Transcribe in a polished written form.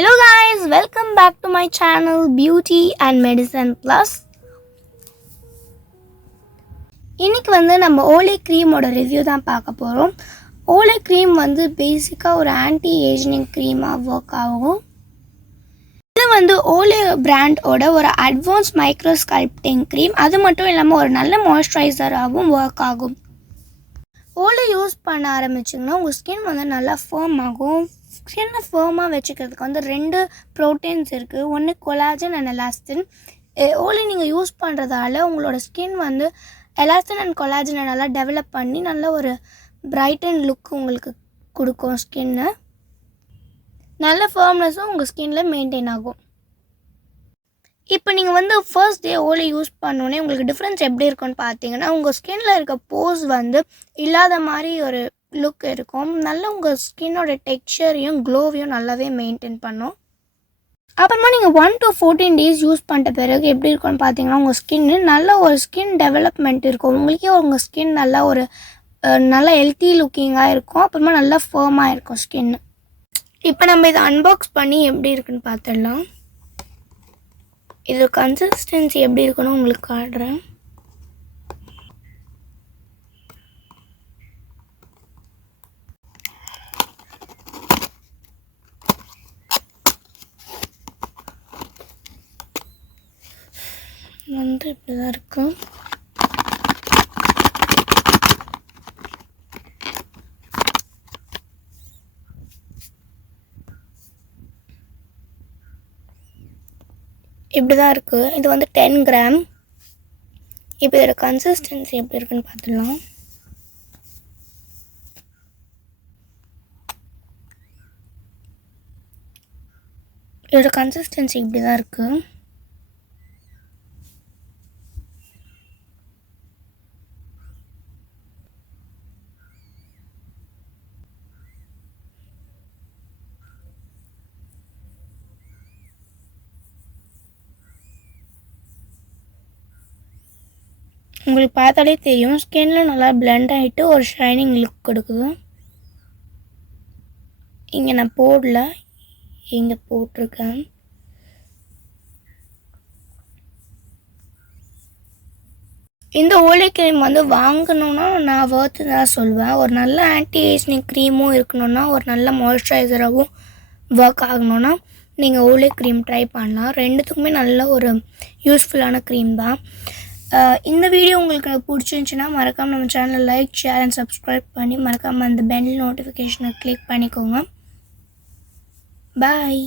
Hello guys, welcome back to my channel Beauty and Medicine Plus. இன்னைக்கு நம்ம Olay cream ஓட review தான் பார்க்க போறோம். Olay cream பேசிக்கா ஒரு ஆன்டி ஏஜிங் க்ரீமா வர்க் ஆகும். இது Olay பிராண்ட் ஓட ஒரு அட்வான்ஸ் மைக்ரோஸ்கல்ப்டிங் க்ரீம். அது மட்டும் இல்லாம ஒரு நல்ல மாய்ஸ்சரைசராகவும் வர்க் ஆகும். Olay யூஸ் பண்ண ஆரம்பிச்சிங்கன்னா உங்கள் ஸ்கின் நல்லா ஃபர்ம் ஆகும். ஸ்கின்னை ஃபர்மாக வச்சுக்கிறதுக்கு ரெண்டு ப்ரோட்டீன்ஸ் இருக்குது. ஒன்று கொலாஜன் அண்ட் எலாஸ்டின். Olay நீங்கள் யூஸ் பண்ணுறதால உங்களோட ஸ்கின் எலாஸ்டின் அண்ட் கொலாஜனை நல்லா டெவலப் பண்ணி நல்ல ஒரு பிரைட்டன் லுக் உங்களுக்கு கொடுக்கும். ஸ்கின்னு நல்ல ஃபர்ம்னஸும் உங்கள் ஸ்கின்னில் மெயின்டைன் ஆகும். இப்போ நீங்கள் ஃபர்ஸ்ட் டே Olay யூஸ் பண்ணோன்னே உங்களுக்கு டிஃப்ரென்ஸ் எப்படி இருக்குன்னு பார்த்தீங்கன்னா, உங்கள் ஸ்கின்னில் இருக்க போஸ் இல்லாத மாதிரி ஒரு லுக் இருக்கும். நல்ல உங்கள் ஸ்கின்னோட டெக்ஸ்சரையும் க்ளோவையும் நல்லாவே மெயின்டைன் பண்ணும். அப்புறமா நீங்கள் 1 to 14 days யூஸ் பண்ணிட்ட பிறகு எப்படி இருக்குன்னு பார்த்தீங்கன்னா, உங்கள் ஸ்கின்னு நல்ல ஒரு ஸ்கின் டெவலப்மெண்ட் இருக்கும். உங்களுக்கே உங்கள் ஸ்கின் நல்ல ஹெல்த்தி லுக்கிங்காக இருக்கும். அப்புறமா நல்லா ஃபர்மாக இருக்கும் ஸ்கின்னு. இப்போ நம்ம இதை அன்பாக்ஸ் பண்ணி எப்படி இருக்குன்னு பார்த்துடலாம். இது கன்சிஸ்டன்சி எப்படி இருக்குன்னு உங்களுக்கு காட்டுறேன். இப்படி தான் இருக்கும். இப்படி தான் இருக்குது. இது 10 கிராம். இப்போ இதோட கன்சிஸ்டன்சி எப்படி இருக்குன்னு பார்த்துடலாம். இதோட கன்சிஸ்டன்சி இப்படி தான் இருக்குது. உங்களுக்கு பார்த்தாலே தெரியும், ஸ்கின்ல நல்லா பிளெண்ட் ஆகிட்டு ஒரு ஷைனிங் லுக் கொடுக்குது. இங்கே நான் போடல, இங்கே போட்டிருக்கேன். இந்த Olay க்ரீம் வாங்கணுன்னா நான் வர்த்து தான் சொல்வேன். ஒரு நல்ல ஆன்டி ஏஜிங் க்ரீமும் இருக்கணுன்னா, ஒரு நல்ல மாய்ஸ்சரைசராகவும் ஒர்க் ஆகணுன்னா நீங்கள் Olay க்ரீம் ட்ரை பண்ணலாம். ரெண்டுத்துக்குமே நல்ல ஒரு யூஸ்ஃபுல்லான க்ரீம் தான். இந்த வீடியோ உங்களுக்கு பிடிச்சிருந்துச்சுன்னா மறக்காமல் நம்ம சேனலை லைக், ஷேர் அண்ட் சப்ஸ்கிரைப் பண்ணி மறக்காமல் அந்த பெல் நோட்டிஃபிகேஷனை கிளிக் பண்ணிக்கோங்க. பாய்.